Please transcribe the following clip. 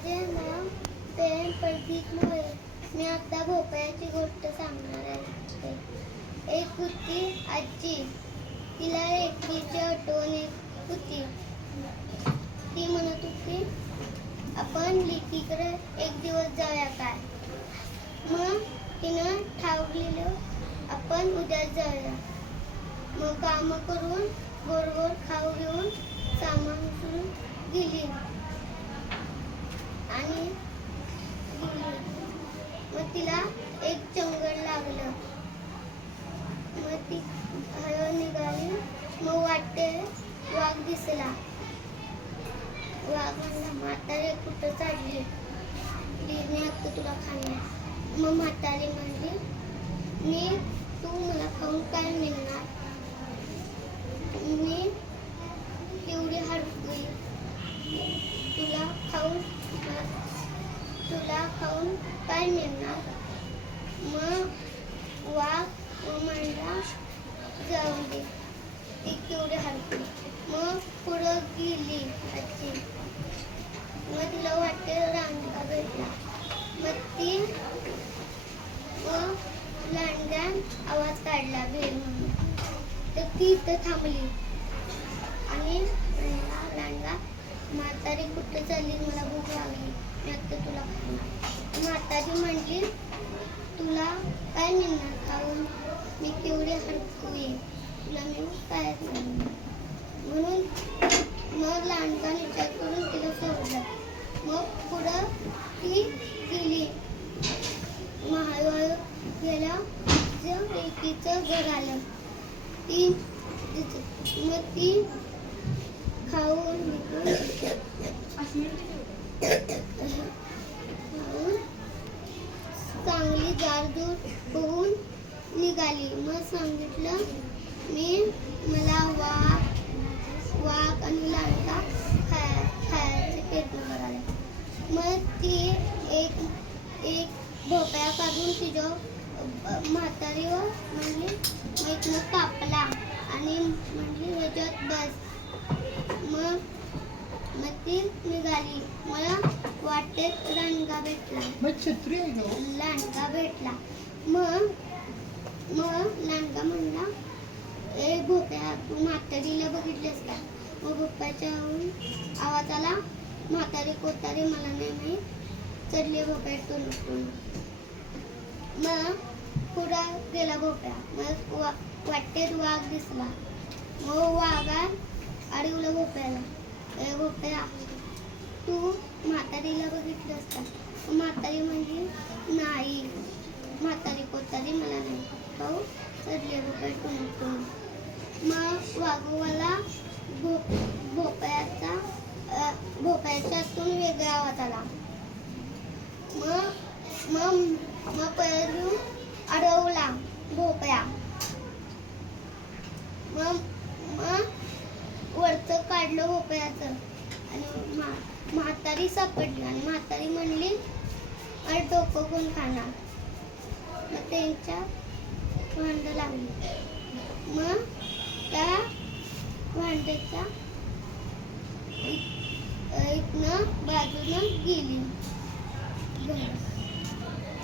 माझे नाव प्रेम प्रदीप मोरे. मी आता भोपळ्याची गोष्ट सांगणार आहे. एक होती आजी. तिला रेकीची आठवण येत होती. ती म्हणत होती, आपण लेकीकडे एक दिवस जाऊया काय. मग तिनं ठरवलेलं, आपण उद्याच जाऊया. मग काम करून गोड खाऊ घेऊन सामान उचलून गेली आणि मग तिला एक चंगळ लागलं. मग ती हळू निघाली. मग वाटे वाघ दिसला. वाघ म्हणला, म्हातारे कुठं चालली, मी आता तुला खाणार. मग म्हातारी म्हणली, तू मला खाऊन काय मिळणार, मी तेवढी हडकुळी, तुला खाऊन काय मिळणार. मग वाघ म्हणला, जाऊ दे, ती तेवढी हडकुळी. मग पुढं गेली आजी. मग तिला वाटते रांडगा भेटला. मग लांडग्यान आवाज काढला भेल म्हणून. तर ती इथं थांबली आणि लांडगा, म्हातारी कुठं चालली, मला भूक लागली, मी आता तुला खाणार. म्हातारी म्हणली, तुला काय मिळणार खाऊन, मी तेवढी हडकुळी, तुला मी काय मिळणार. म्हणून मग लांडगाने विचार करून तिला सोडलं. मग पुढं ती गेली. हळूहळू गेला, रेकीचं घर आलं. मग ती खाऊन चांगली जाडजूड होऊन निघाली. मग सांगितलं, मला वाघ आणि लांडगा खायचे पेट आले. मग ती एक भोपळा काढून तिच्या म्हातारीवर म्हणली, मग इथनं कापला आणि म्हणली, ह्याच्यात बस. मग ती निघाली. मला वाटेत लांडगा भेटला. मग लांडगा म्हणला, ए भोपळ्या, तू म्हातारीला बघितलंस का. मग भोपळ्याच्या आवाजाला म्हातारी कोतारी मला नाही माहीत, चढले भोपळ्यात तोंड. मग पुढं गेला भोपळा. मग वाटेत वाघ दिसला. मग वाघा अडवलं भोपळ्याला, ए भोपळ्या, तू म्हातारीला बघितलंस का. म्हातारी म्हणजे नाही, म्हातारी कोतारी मला नाही, भाऊ चढले भोपळ्यात तोंड. मग वाघोवाला भोपळ्याच्या आतून वेगळा आवाज आला. मग पळून अडवला भोपळा. मग वरचं काढलं भोपळ्याचं आणि म्हातारी सापडली. आणि म्हातारी म्हणली, अरे डोकं कोण खाणार. मग त्यांच्या भांडण लागली. मग त्या भांड्याच्या इथनं बाजूनं गेली.